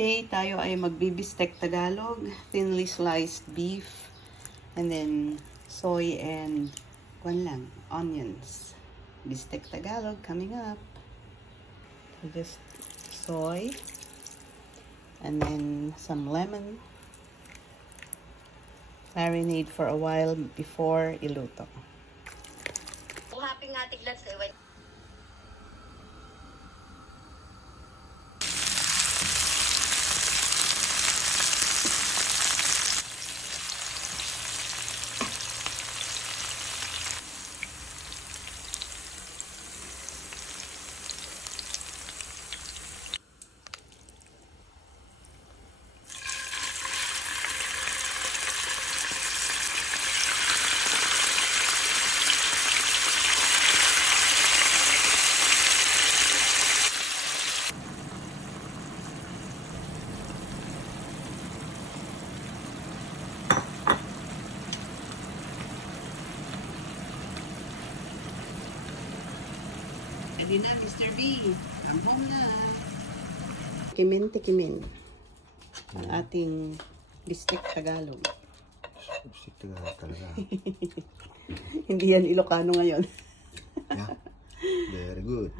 Today, tayo ay magbibistek Tagalog, thinly sliced beef, and then soy and onions. Bistek Tagalog coming up. So just soy, and then some lemon. Marinate for a while before iluto. Happy nga tiglan sa iwan. Ready na, Mr. B. Come home na. Tikimin. Ang ating bistek Tagalog. Bistek Tagalog talaga. Hindi yan Ilocano ngayon. Yeah. Very good.